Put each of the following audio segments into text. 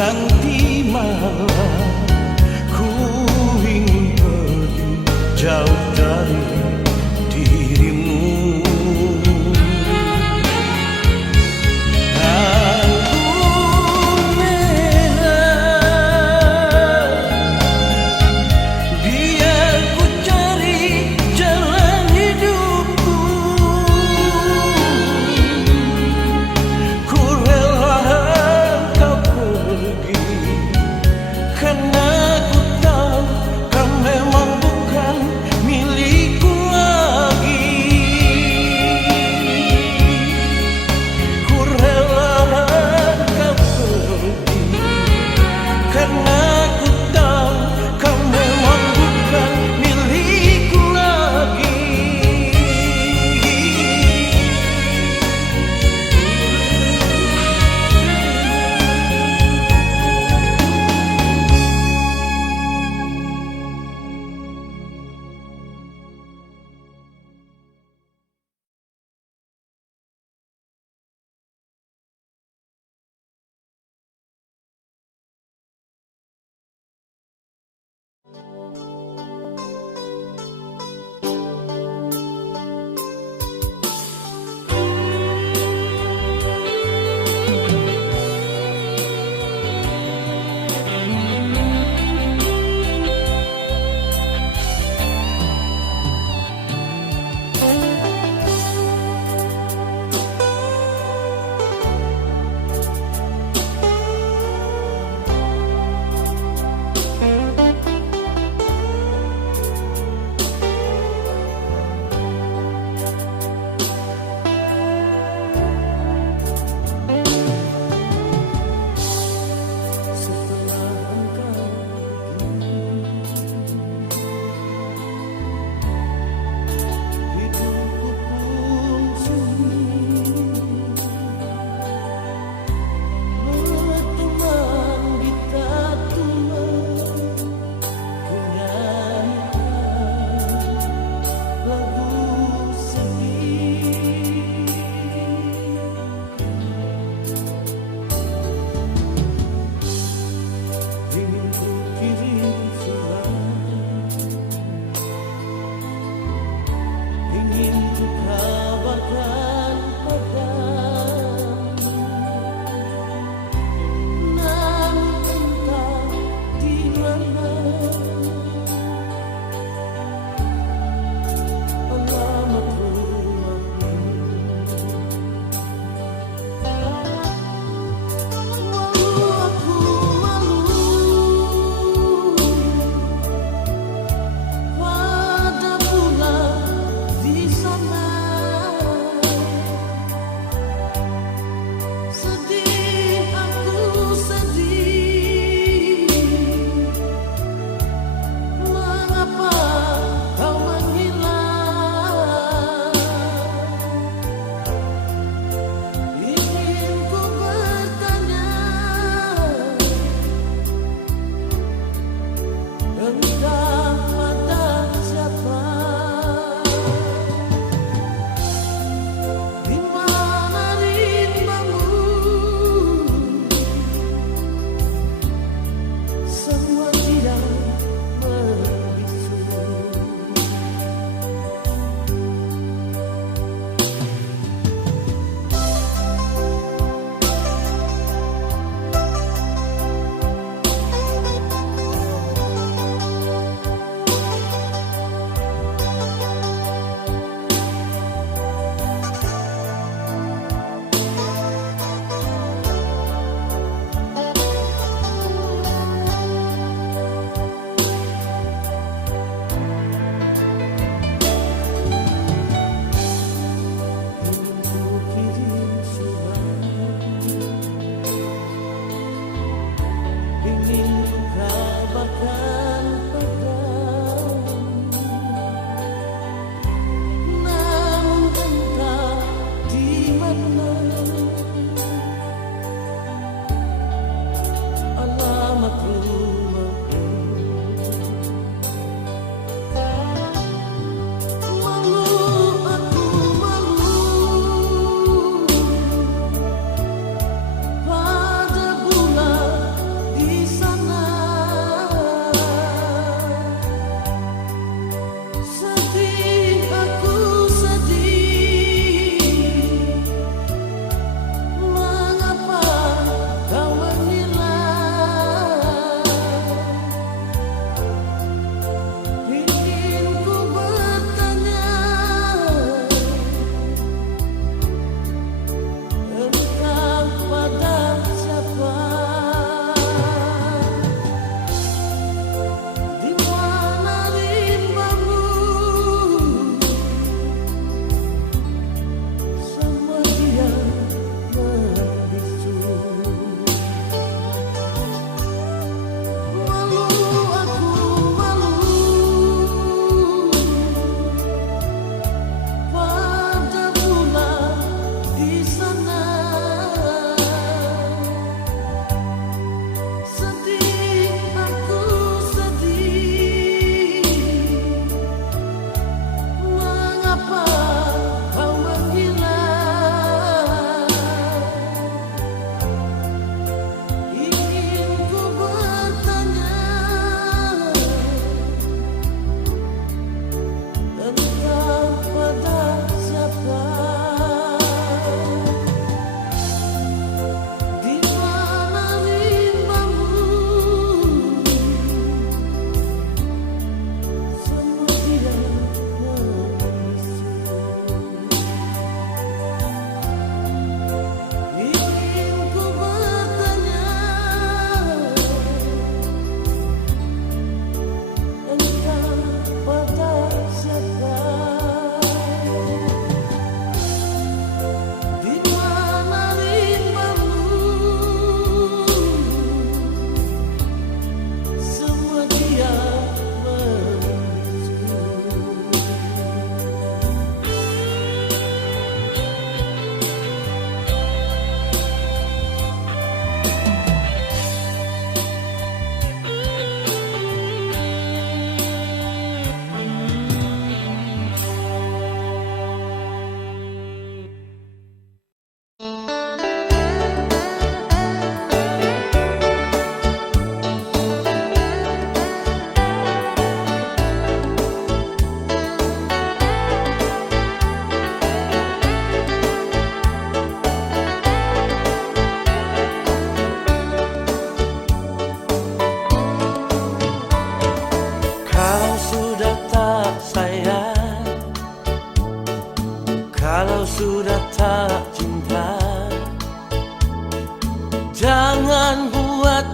ganti malam, ku ingin pergi jauh dari dirimu.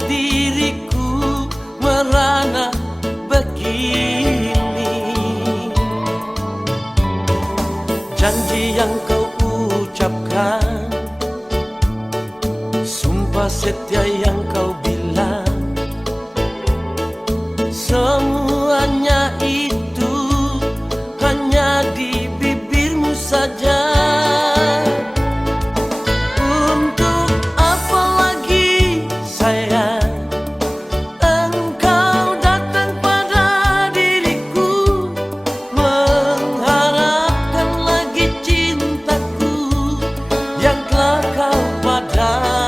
diriku merana begini. Janji yang kau ucapkan, sumpah setia yang kau bilang, semuanya itu hanya di bibirmu saja. Untuk apa lagi sayang engkau datang pada diriku, mengharapkan lagi cintaku yang telah kau padamkan.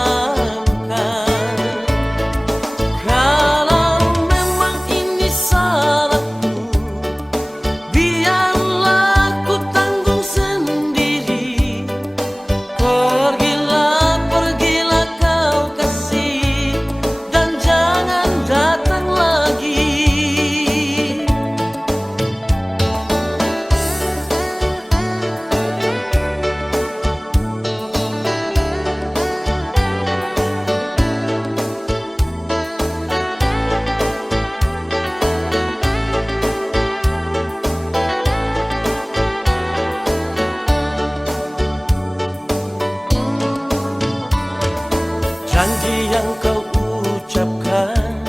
Kalau memang ini salahku, biarlah ku tanggung sendiri. Pergilah, pergilah kau kasih, dan jangan datang lagi. Janji yang kau ucapkan,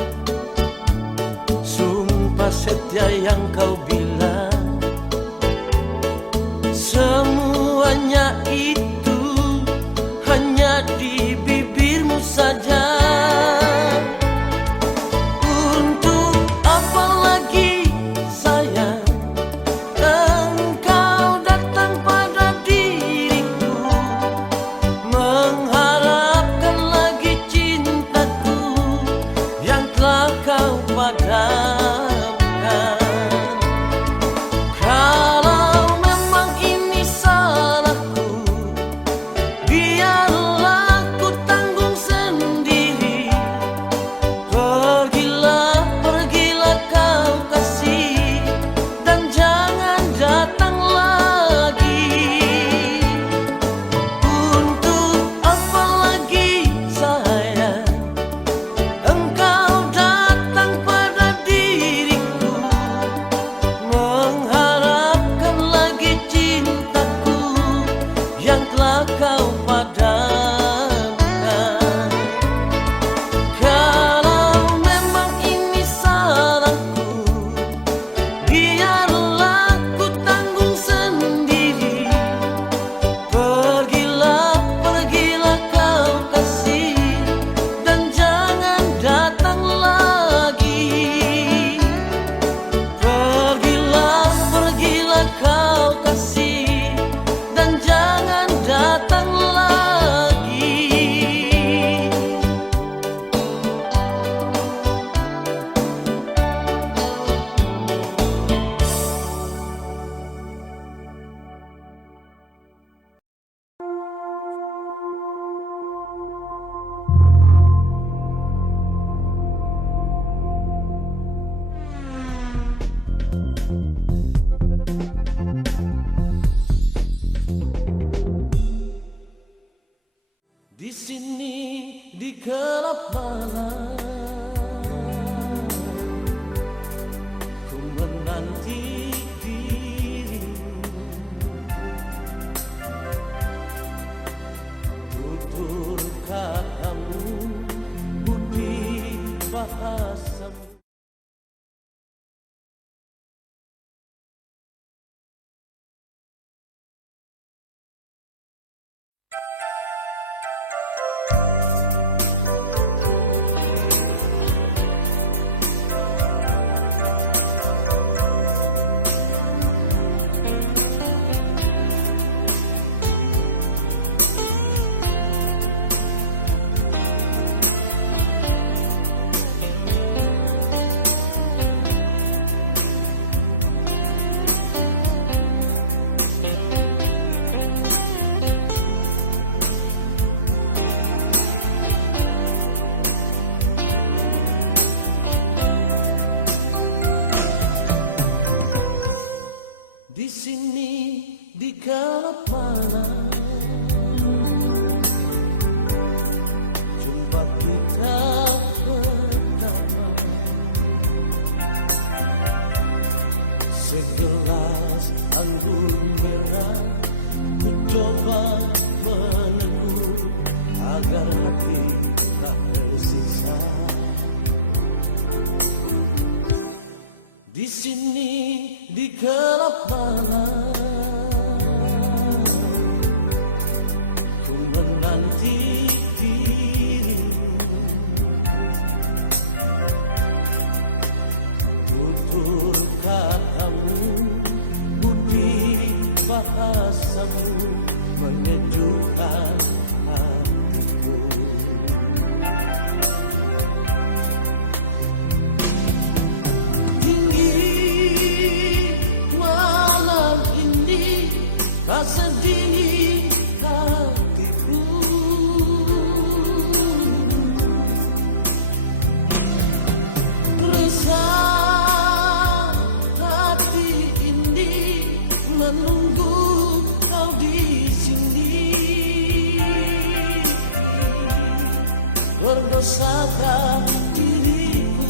sumpah setia yang kau bilang, semuanya itu hanya di bibirmu saja. Untuk apa lagi sayang engkau datang pada diriku, mengharapkan lagi cintaku yang telah kau padamkan. Kalau memang ini salahku, biarlah ku tanggung sendiri. Pergilah, pergilah kau kasih, dan jangan datang lagi. Untuk apa lagi sayang engkau datang pada diriku, mengharapkan lagi cintaku yang telah kau padamkan. Kalau memang ini salahku, biarlah ku tanggung sendiri. Pergilah, pergilah kau kasih, dan jangan datang lagi. Pergilah, pergilah kau kasih, dan jangan datang lagi. Di sini di gelap malam, ku menanti dirimu. Tutur katamu, budi bahasamu. agar hati tak tersiksa. Di sini di gelap malam ku menanti dirimu, tutur katamu, budi bahasamu menyejukkan hatiku. Rasa dingin hatiku, resah hati ini menunggu kau di sini. Berdosakah diriku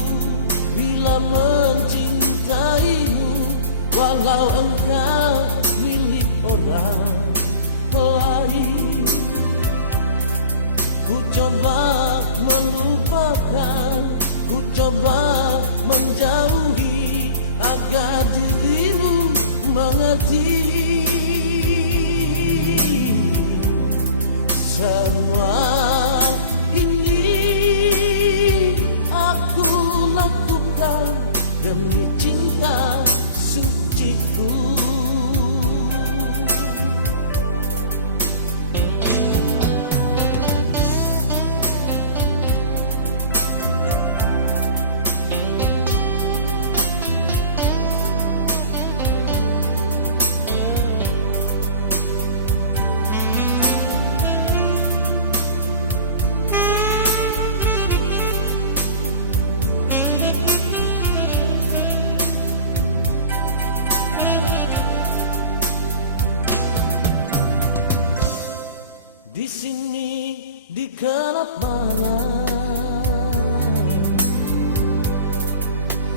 bila mencintaimu, walau engkau orang lain. Ku coba melupakan, ku coba menjauhi agar dirimu mengerti. Semua ini aku lakukan demi cinta suciku. Di sini di gelap malam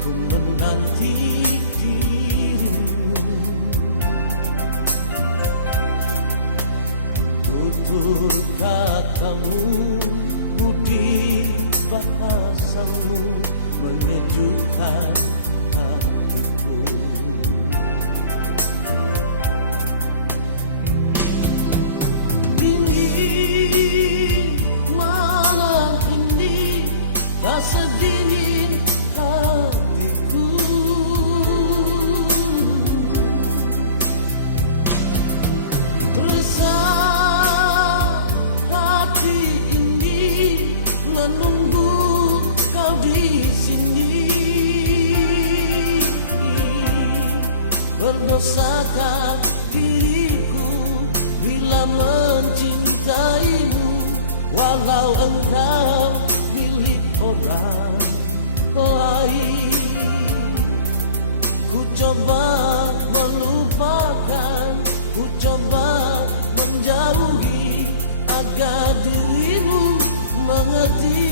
ku menanti dirimu, tutur katamu, budi bahasamu menyejukkan hatiku. Rasa dingin hatiku, resah hati ini menunggu kau di sini. Berdosakah diriku bila mencintaimu, walau engkau orang lain. Ku coba melupakan, ku coba menjauhi agar dirimu mengerti.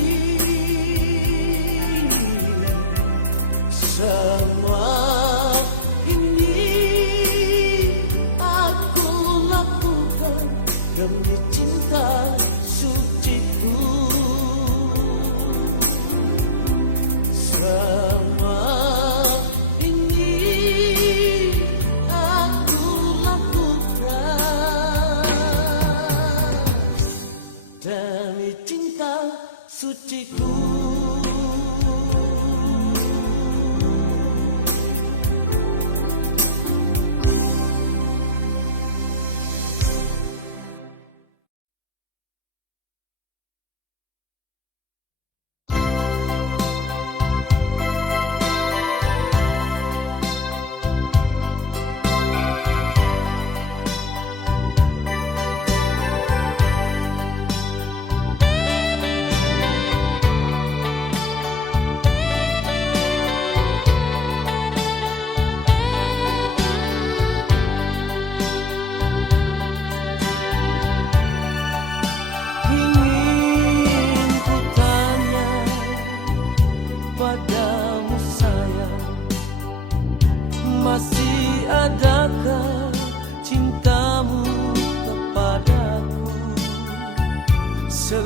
Semua ini aku lakukan demi cinta suciku. Semua ini aku lakukan demi cinta suciku.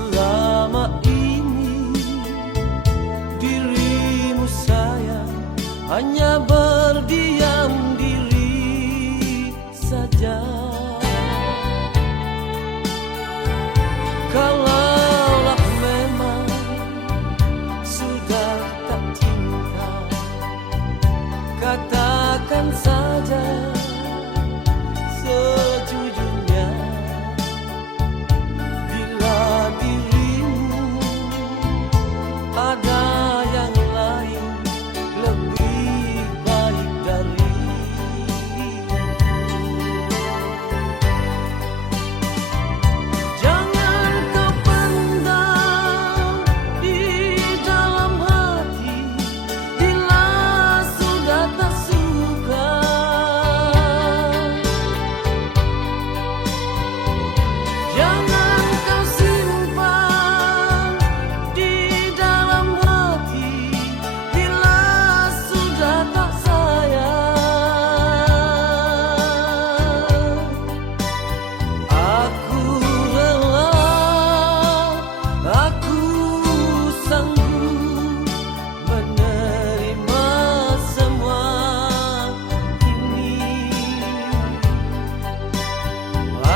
selama ini dirimu sayang hanya berdiam diri saja. Kalaulah memang sudah tak cinta, katakan saja sejujurnya. Bila dirimu ada yang lain lebih baik dari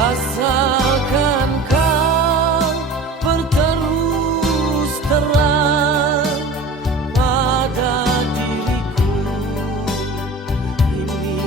asalkan kau berterus terang pada diriku ini.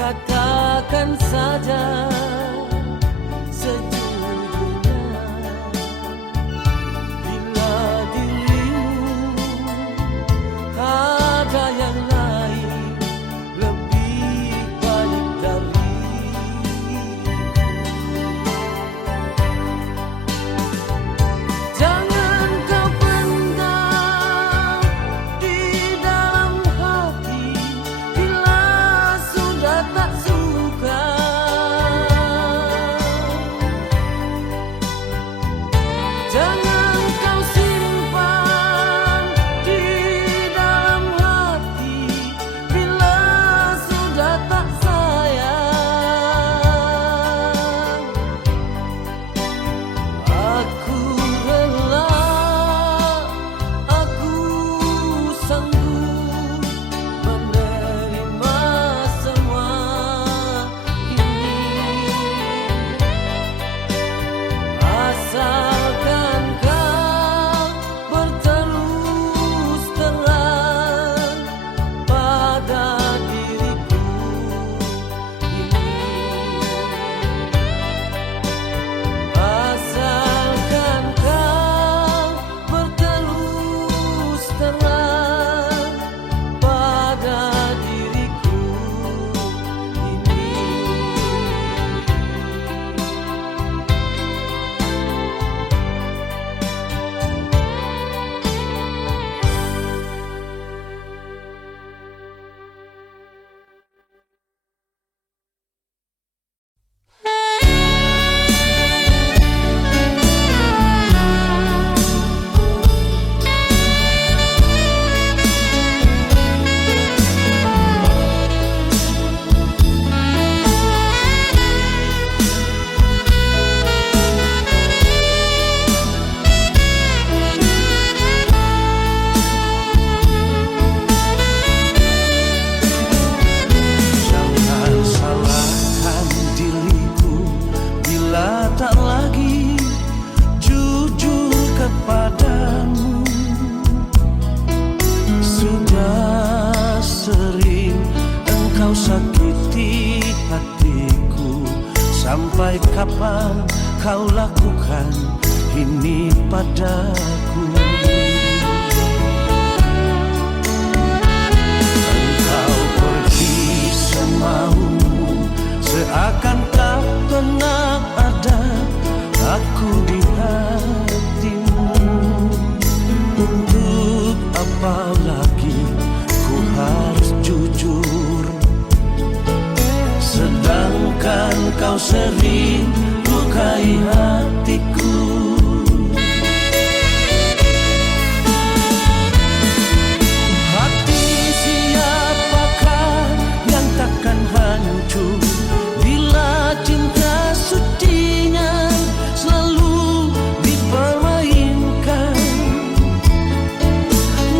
Katakan saja sejujurnya. Bila dirimu ada yang lain lebih baik dari jangan kau pendam di dalam hati. Bila sudah tak suka, jangan kau simpan di dalam hati. Bila sudah tak sayang, aku rela, aku sanggup menerima semua ini. Asalkan kau berterus terang pada diriku ini. Asalkan kau berterus terang pada diriku ini. Jangan salahkan diriku bila tak lagi jujur kepadamu. Sudah sering engkau sakiti hatiku. Sampai kapan kau lakukan ini padaku? sering lukai hatiku. Hati siapakah yang takkan hancur bila cinta sucinya selalu dipermainkan.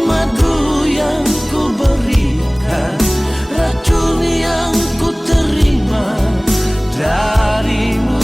Madu yang ku berikan, racun yang ku terima darimu.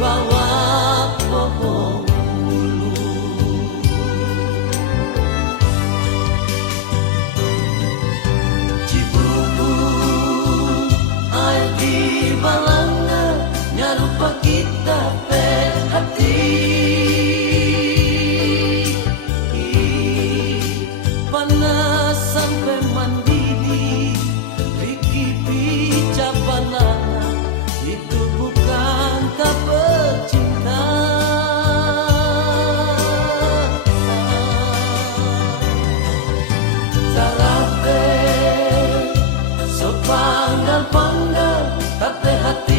bawah pohon bulu. Cibubur air di balanga nyarupa kita pe hati. Panas sampai mendidih Riki pica balanga itu bukan tak pecinta. Tarape sopanggal-panggal tapi hati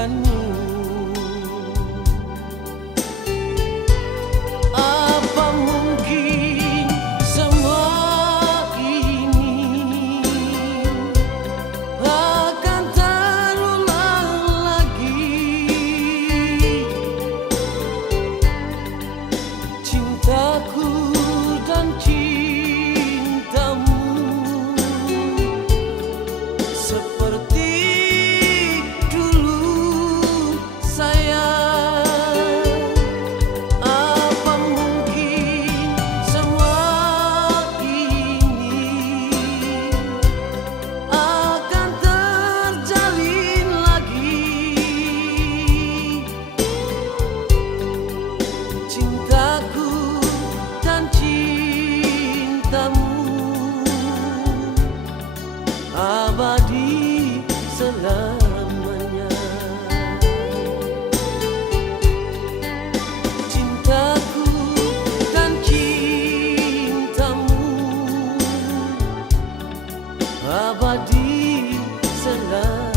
denganmu. Apa mungkin semua ini akan terulang lagi? Cintaku dan cintamu seperti dulu, sayang. Apa mungkin semua ini akan terjalin lagi? Cintaku dan cintamu abadi selamanya. Cintaku dan cintamu abadi selamanya.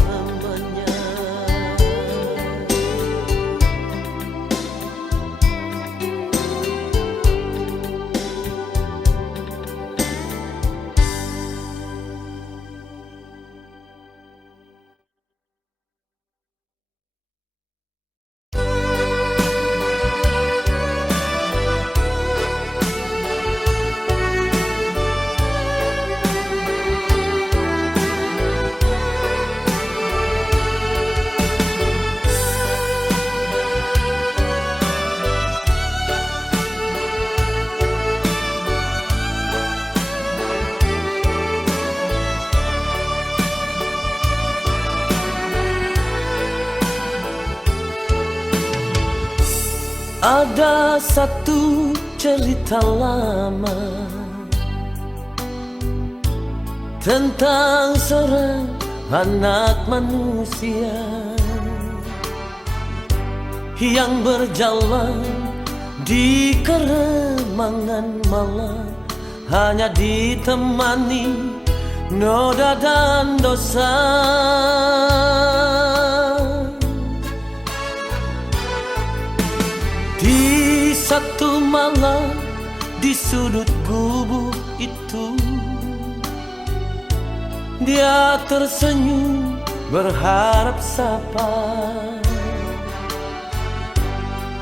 Ada satu cerita lama tentang seorang anak manusia yang berjalan di keremangan malam, hanya ditemani noda dan dosa. Di satu malam di sudut gubuk itu, dia tersenyum berharap sapa.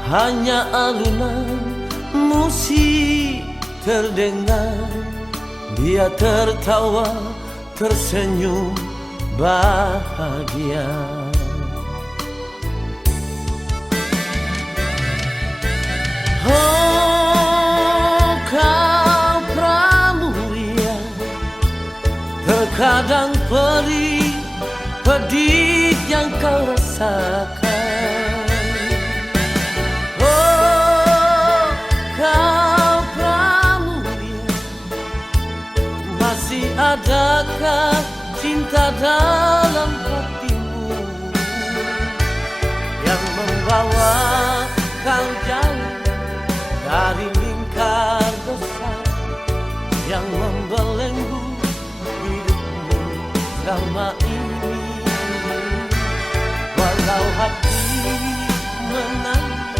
Hanya alunan musik terdengar, dia tertawa tersenyum bahagia. Oh, kau pramulia, terkadang perih, pedih yang kau rasakan. Oh, kau pramulia, masih adakah cinta dalam hatimu yang membawa kau jauh dari lingkar dosa yang membelenggu hidupmu selama ini? Walau hati menangis,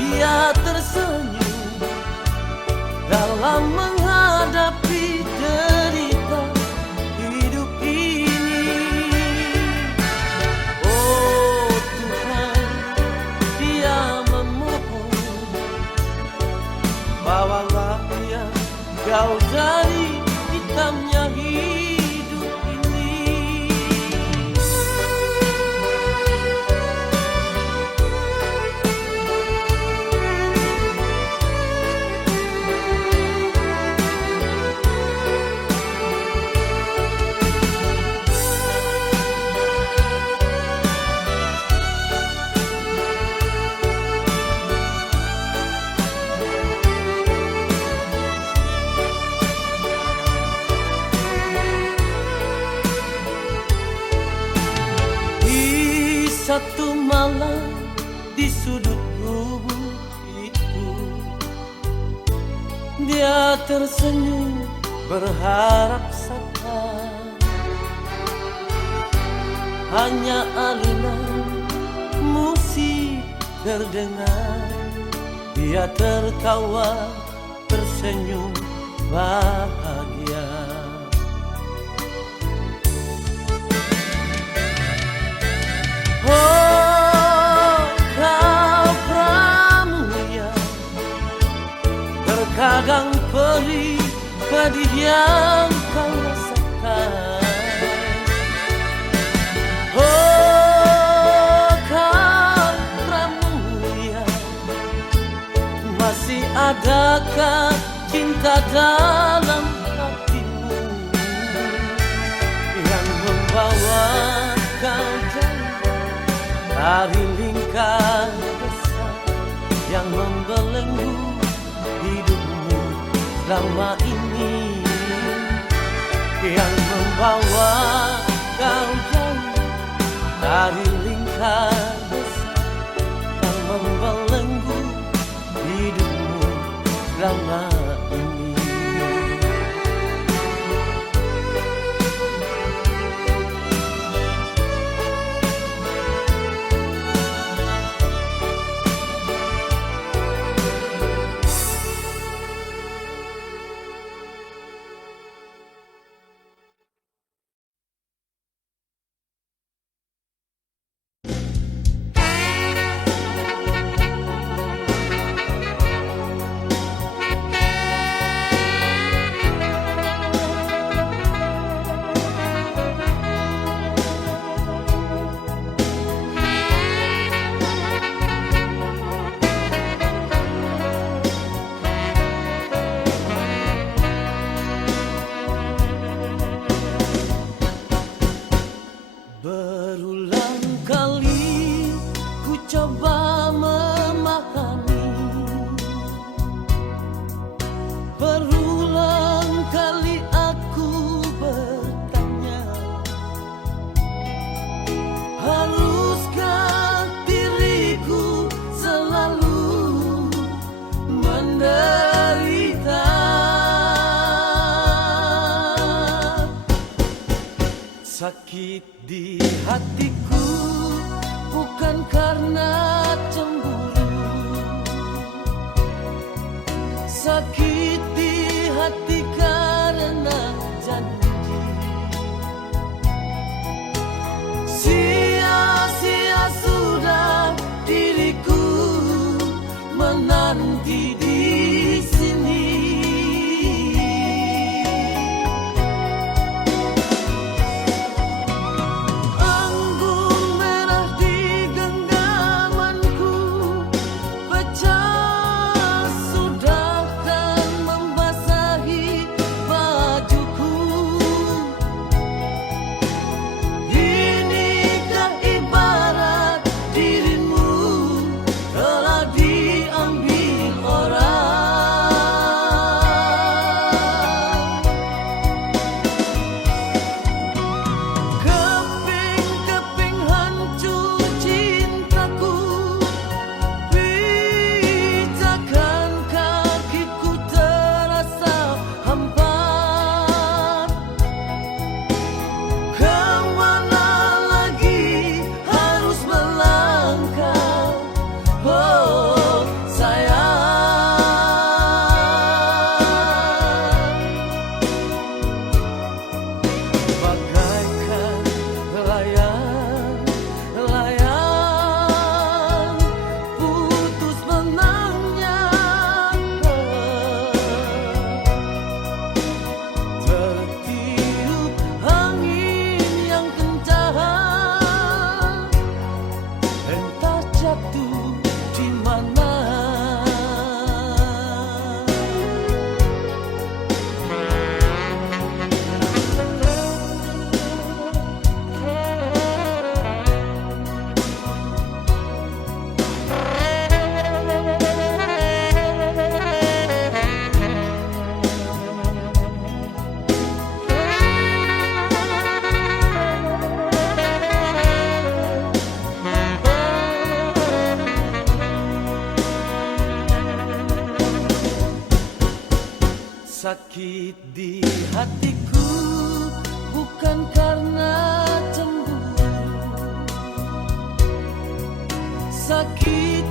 dia tersenyum dalam menghadapi derita hidup ini. Oh Tuhan, dia memohon, bawalah dia jauh dari hitamnya hidup ini. Satu malam di sudut gubuk itu, dia tersenyum berharap sapa. Hanya alunan terdengar. Dia tertawa, tersenyum bahagia. Oh, kau pramuya, terkadang perih pedih yang kau rasakan. Oh, kau pramuya, masih adakah cinta dalam hatimu yang membawa kau jauh dari lingkar besar yang membelenggu hidupmu selama ini, yang membawa kau jauh dari lingkar besar yang membelenggu hidupmu selama ini. Berulang kali ku coba memahami, berulang kali aku bertanya, haruskah diriku selalu menderita? Sakit di hatiku bukan karena cemburu, sakit di hati karena janji. Sia-sia sudah diriku menanti di sini. Sakit di hatiku bukan karena cemburu, sakit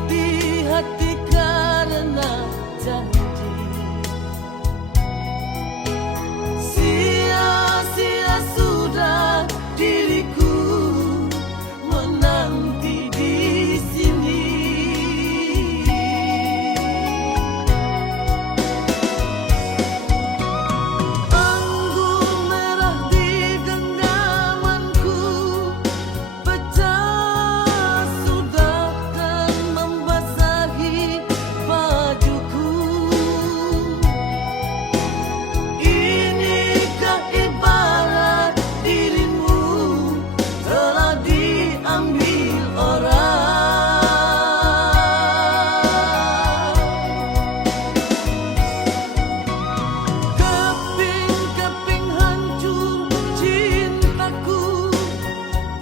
Keping-keping hancur cintaku,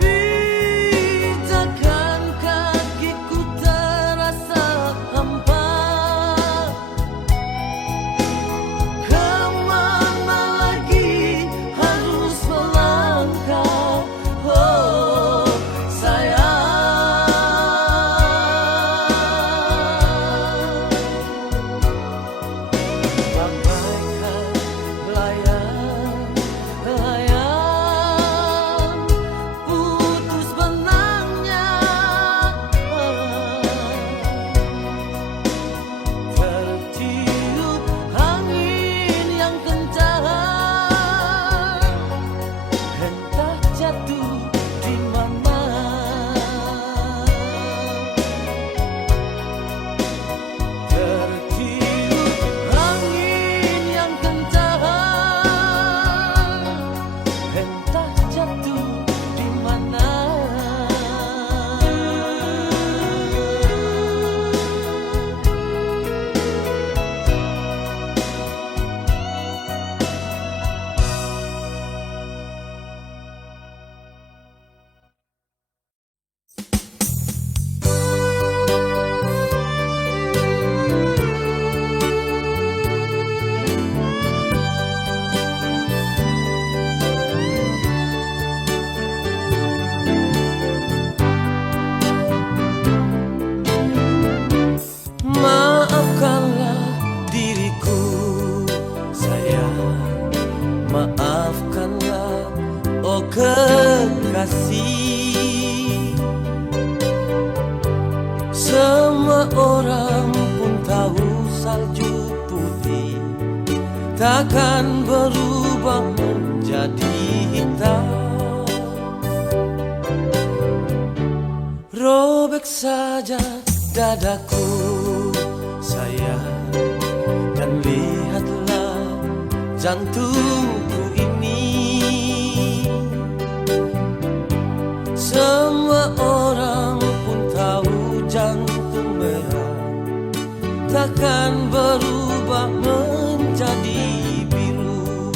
pijakan kakiku terasa hampa. Kemana lagi harus melangkah, oh sayang. Bagaikan layang-layang putus benangnya, tertiup angin yang kencang, entah jatuh di mana. Tertiup angin yang kencang, entah jatuh di mana. Maafkanlah diriku sayang, maafkanlah oh kekasih. Semua orang pun tahu salju putih takkan berubah menjadi hitam. Robek saja dadaku sayang, dan lihatlah jantungku ini. Semua orang pun tahu jantung merah takkan berubah menjadi biru.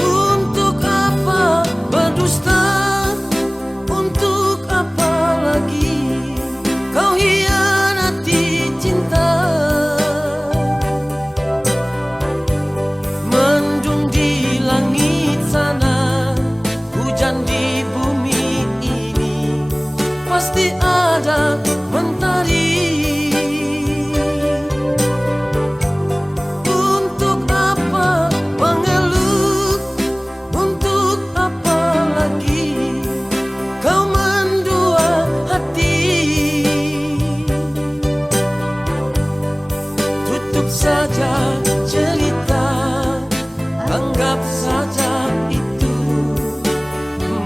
Untuk apa berdusta? Untuk apa lagi kau hianati cinta? Mendung di langit sana, hujan di bumi ini, pasti ada mentari. Untuk apa mengeluh? Untuk apa lagi kau mendua hati? Tutup saja cerita, anggap saja itu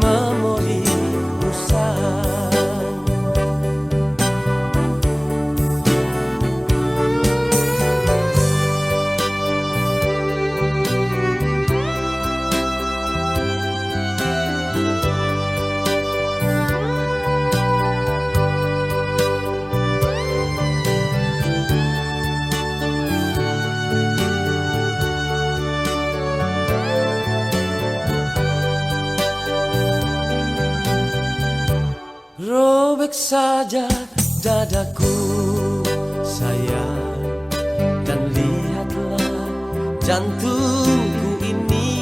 memori usang. Robek saja dadaku sayang, dan lihatlah jantungku ini.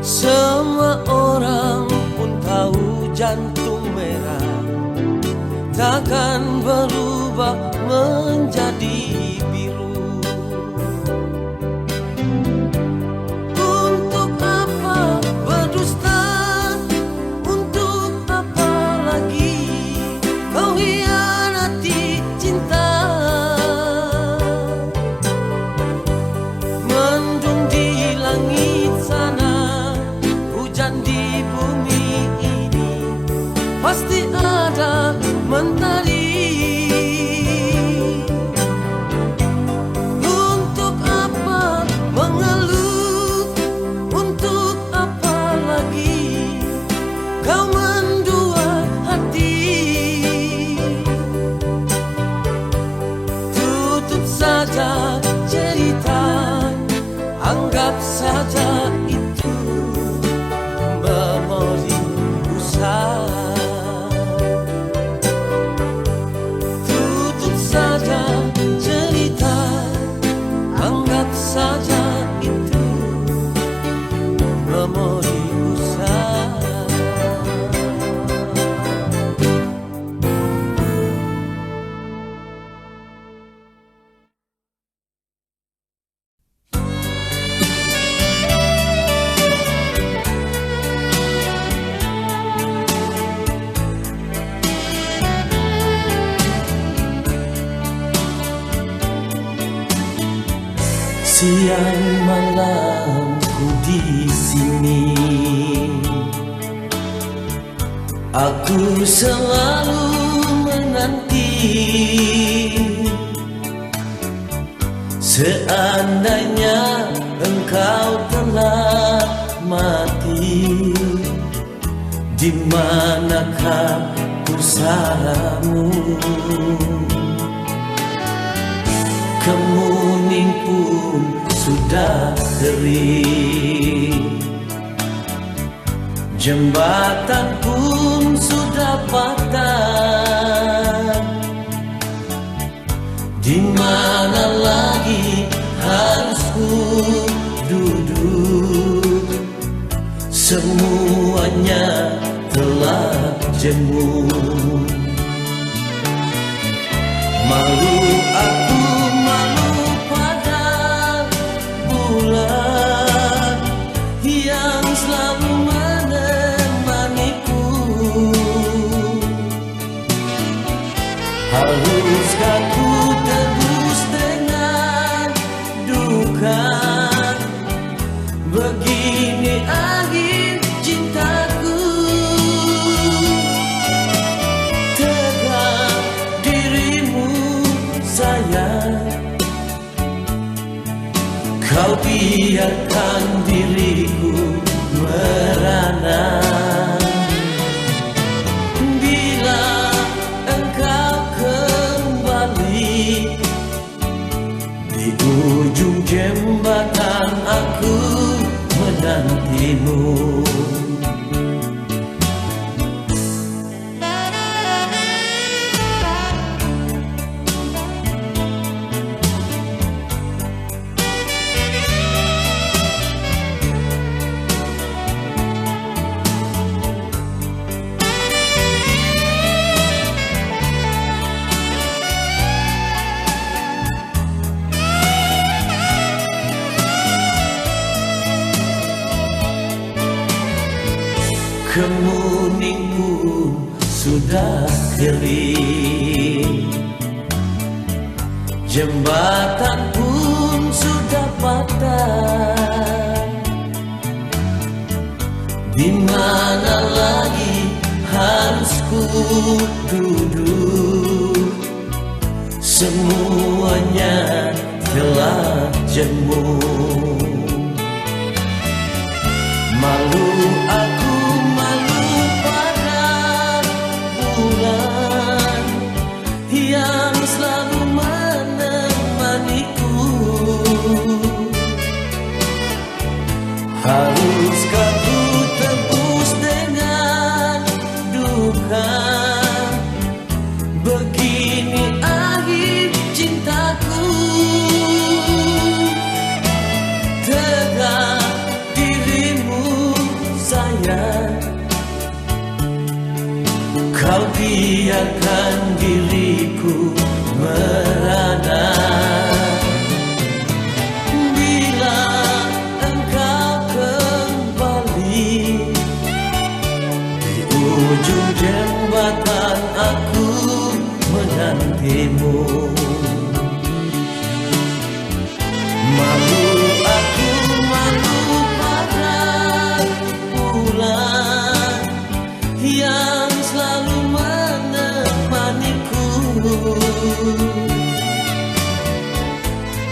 Semua orang pun tahu jantung merah takkan berubah menjadi biru. Untuk apa berdusta? Untuk apa lagi kau hianati cinta? Mendung di langit sana, hujan di bumi ini, pasti ada mentari. Sekian malamku di sini, aku selalu menanti. Seandainya engkau telah mati, di manakah usahamu? Kemuning pun sudah kering, jembatan pun sudah patah. Di mana lagi harus ku duduk? Semuanya telah jemu. Malu aku, malu pada bulan yang selalu menemaniku. Haruskah ku tebus dengan duka? Begini akhir cintaku. Tegak dirimu sayang, kau biarkan diriku merana. Bila engkau kembali, di ujung jembatan aku menantimu. Kemuning pun sudah kering, jembatan pun sudah patah. Di mana lagi harus ku duduk? Semuanya telah jemu. Malu aku, malu pada bulan yang selalu menemaniku. Haruskah ku tebus dengan duka? Begini akhir cintaku. Tegak dirimu sayang, kau biarkan diriku merana. Bila engkau kembali, di ujung jembatan aku menantimu. Malu aku, malu pada bulan yang selalu menemaniku.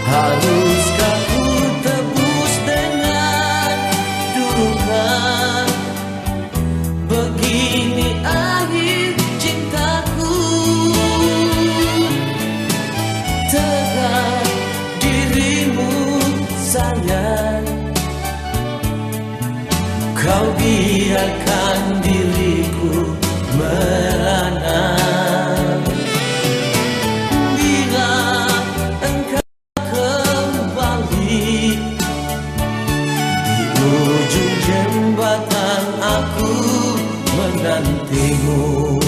Haruskah ku tebus dengan duka? Begini akhir cintaku. Tegak dirimu sayang, kau biarkan diriku merana. Bila engkau kembali, di ujung jembatan aku menantimu.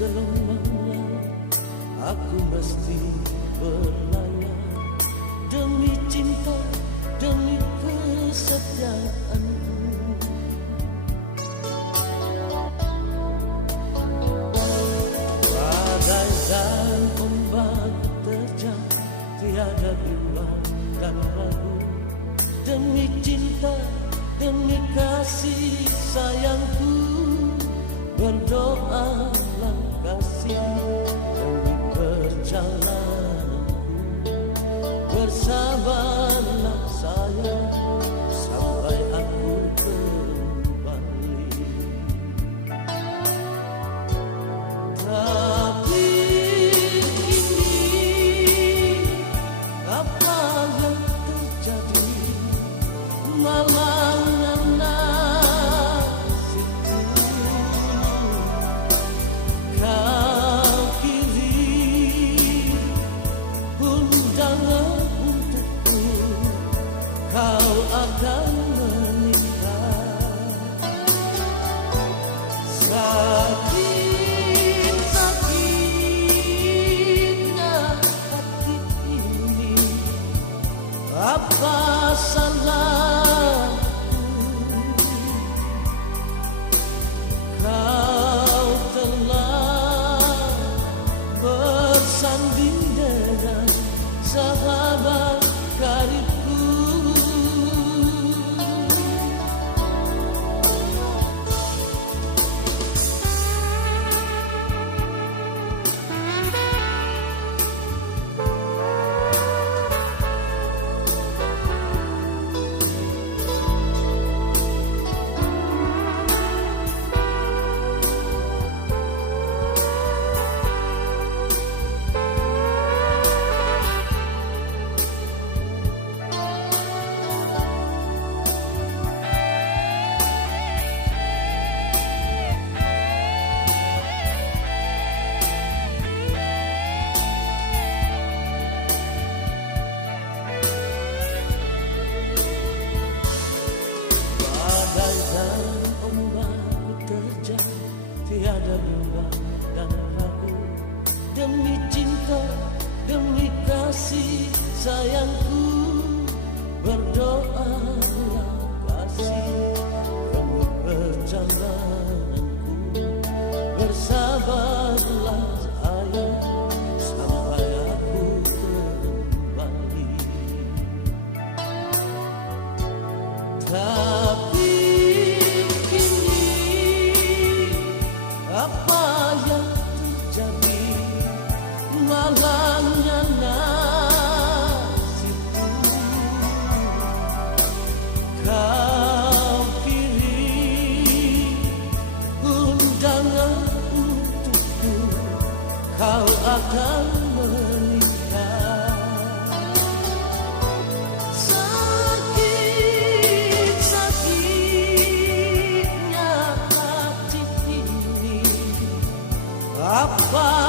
gelombang laut, aku mesti berlayar demi cinta, demi kesetiaanku. Badai dan ombak terjang, tiada bimbang dan ragu, demi cinta, demi kasih sayangku. Berdoalah kasih demi perjalananku, bersabarlah sayang sampai aku kembali. Tapi kini apa yang terjadi, malangnya nasibku. Kau kiri undangan untukku, kau akan menikah. Sakit-sakitnya hati ini, apa salahku? Kau telah bersanding dengan sahabat karibku. Badai dan ombak terjang, tiada bimbang dan ragu, demi cinta, demi kasih sayangku. Berdoalah kasih demi perjalananku, bersabarlah sayang sampai aku kembali. Tapi kini apa yang terjadi, malangnya nasibku. Kau kiri undangan untukku, kau akan menikah. Sakit-sakitnya hati ini, apa